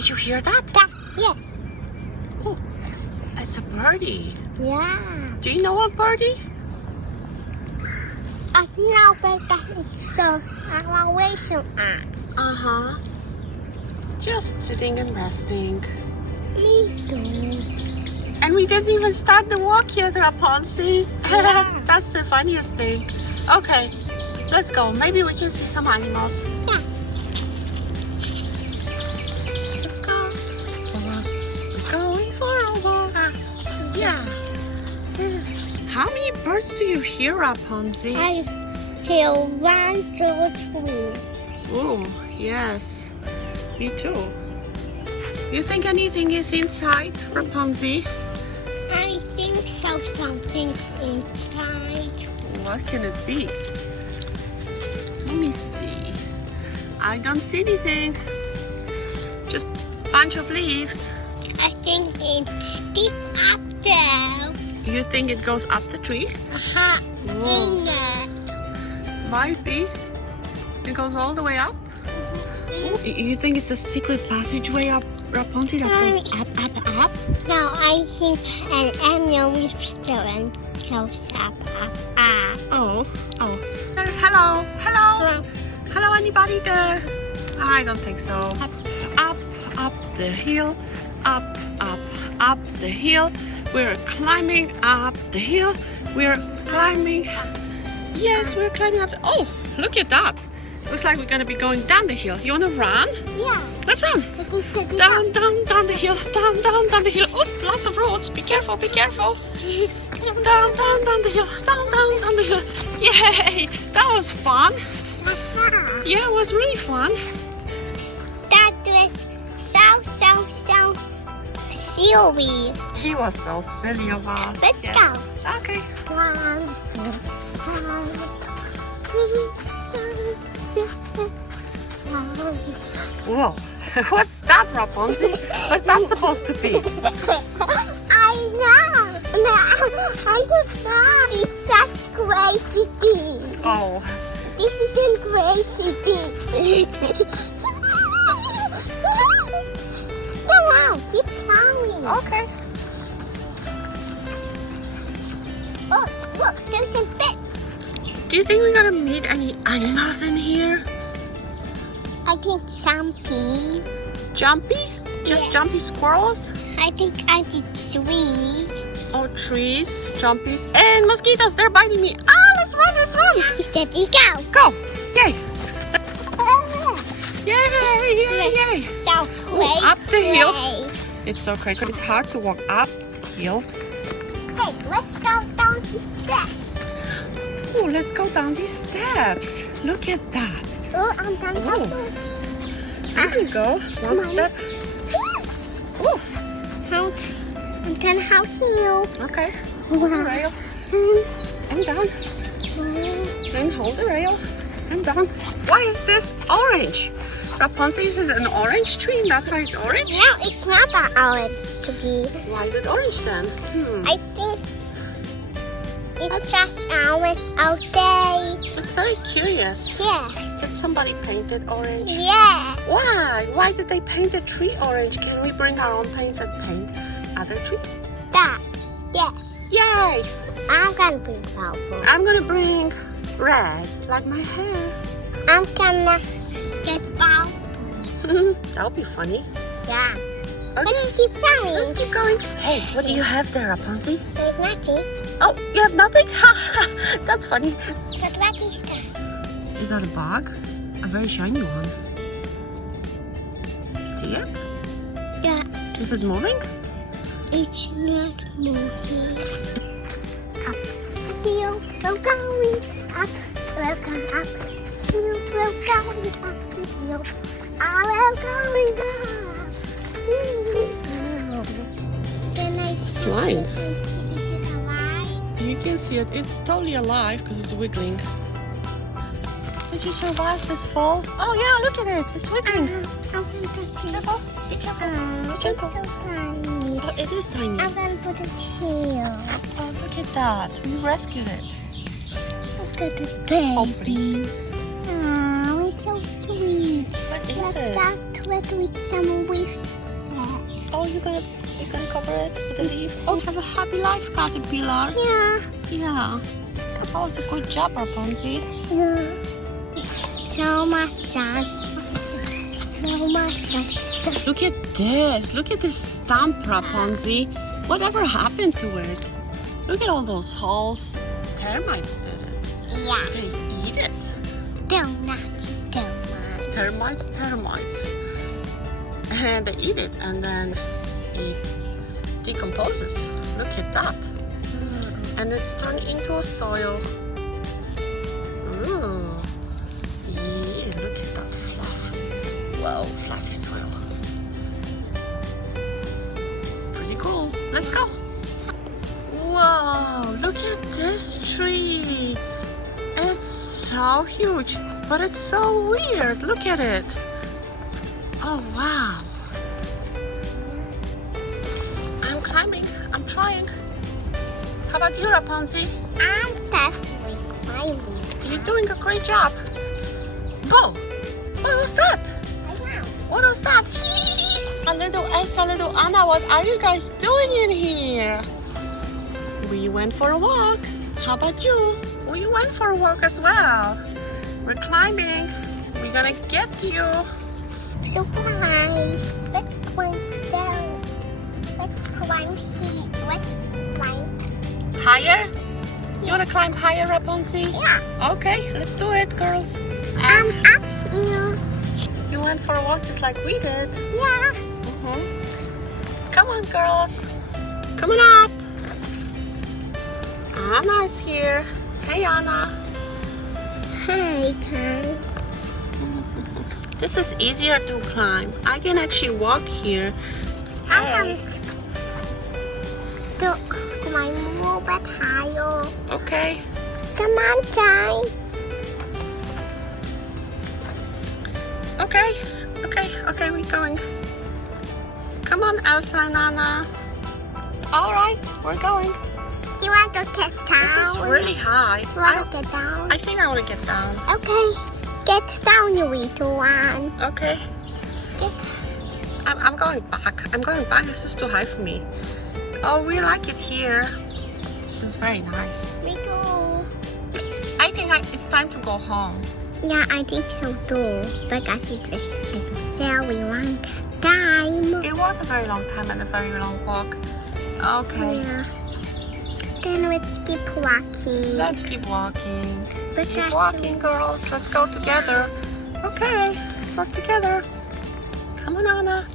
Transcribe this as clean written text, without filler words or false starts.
Did you hear that? Yes. Oh, it's a birdie. Yeah. Do you know what birdie? I know, but that is so elevation art. Uh-huh. Just sitting and resting. Me too. And we didn't even start the walk yet, Rapunzel. Yeah. That's the funniest thing. Okay, let's go. Maybe we can see some animals. Yeah. Let's go. We're going for a walk. Yeah. How many birds do you hear, Rapunzel? I hear 1, 2, 3. Oh, yes. Me too. You think anything is inside, Rapunzel? I think so. Something's inside. What can it be? Let me see. I don't see anything. Just a bunch of leaves. I think it's deep up there. You think it goes up the tree? Uh-huh. Whoa. In there. Might be. It goes all the way up. Oh, you think it's a secret passageway up, Rapunzel, that goes up, up, up? No, I think an animal restaurant goes up. Oh. Hello. Hello, anybody there? I don't think so. Up the hill. Up the hill. We're climbing up the hill. We're climbing. Yes, we're climbing up. Oh, look at that. Looks like we're gonna be going down the hill. You wanna run? Yeah. Let's run. Down the hill. Down the hill. Oh, lots of roads. Be careful. Down the hill. Down the hill. Yay! That was fun. Yeah, it was really fun. That was so silly. He was so silly of us. Let's go. Okay. 1, 2, 3, 4. Whoa. What's that, Rapunzel? What's that supposed to be? I know. No, I don't know. It's just crazy thing. Oh. This isn't crazy thing. Come on, keep climbing. Okay. Oh, look, there's a bit. Do you think we're gonna meet any animals in here? I think jumpy. Jumpy? Just Yes. jumpy squirrels? I think I did 3. Oh, trees, jumpies, and mosquitoes. They're biting me. Ah, let's run. Steady, go. Go. Yay. Yay. So Oh, up the hill. way. It's so crazy. It's hard to walk up hill. Hey, let's go down the steps. Oh, let's go down these steps. Look at that. Oh, I'm done. Oh. There we go. One on. step. Oh, How? I'm gonna help you. okay. Hold the rail. And down. And hold the rail. And down. Why is this orange? Rapunzel, is it an orange tree? That's why it's orange? No, it's not that orange tree. Why is it orange then? I think it's just orange all day. It's very curious. Yes. Did somebody paint it orange? Yeah. Why? Why did they paint the tree orange? Can we bring our own paints and paint other trees? That. Yes. Yay! I'm gonna bring purple. I'm gonna bring red, like my hair. I'm gonna get purple. That'll be funny. Yeah. Okay, Let's keep going. let's keep going. Hey, what do you have there, Rapunzel? There's nothing. Oh, you have nothing? That's funny. But what is that? Is that a bug? A very shiny one. You see it? Yeah. Is it moving? It's not moving. Up the hill, we're going up. Welcome up. Hill, we're going up the hill. We're going up. Can I see Flying. it? Is it alive? You can see it. It's totally alive because it's wiggling. Did you survive this fall? Oh yeah, look at it. It's wiggling. Careful. Be careful. Be It's gentle. so tiny. Oh, it is tiny. I'm gonna put a tail. Oh, look at that. We rescued it. Look at the baby. Hopefully. Oh, it's so sweet. What is Let's it? start with some leaves. Oh, you're gonna cover it with a leaf. Oh, have a happy life, caterpillar. Yeah. Yeah. That was a good job, Rapunzel. Yeah. So much sun. So much sun. Look at this. Look at this stump, Rapunzel. Whatever happened to it? Look at all those holes. Termites did it. Yeah. They eat it. Donuts. Termites. And they eat it, and then it decomposes. Look at that. And it's turned into a soil. Ooh. Yeah, look at that fluff. Wow, fluffy soil. Pretty cool. Let's go. Wow, look at this tree. It's so huge, but it's so weird. Look at it. Oh, wow. I'm climbing. I'm trying. How about you, Rapunzel? I'm definitely climbing. You're doing a great job. Whoa! What was that? I know. What was that? A little Elsa, little Anna, what are you guys doing in here? We went for a walk. How about you? We went for a walk as well. We're climbing. We're gonna get to you. Surprise! Let's climb down. Let's climb here. Let's climb. Higher? You wanna climb higher, Rapunzel? Yeah. Okay, let's do it, girls. I'm up here. You went for a walk just like we did. Yeah. Come on, girls. Come on up. Anna's here. Hey, Anna. Hey, Kai. This is easier to climb. I can actually walk here. I can climb a little bit higher. Okay. Come on, guys. Okay, we're going. Come on, Elsa and Anna. All right, we're going. You want to get down? This is really high. You want to get down? I think I want to get down. Okay. Get down, you little one. Okay. Get. I'm going back. I'm going back. This is too high for me. Oh, we like it here. This is very nice. Me too. I think it's time to go home. Yeah, I think so too. Because it was a very long time. It was a very long time and a very long walk. Okay. Yeah. Then let's keep walking. Let's keep walking. Because Keep walking, girls. Let's go together. Okay, let's walk together. Come on, Anna.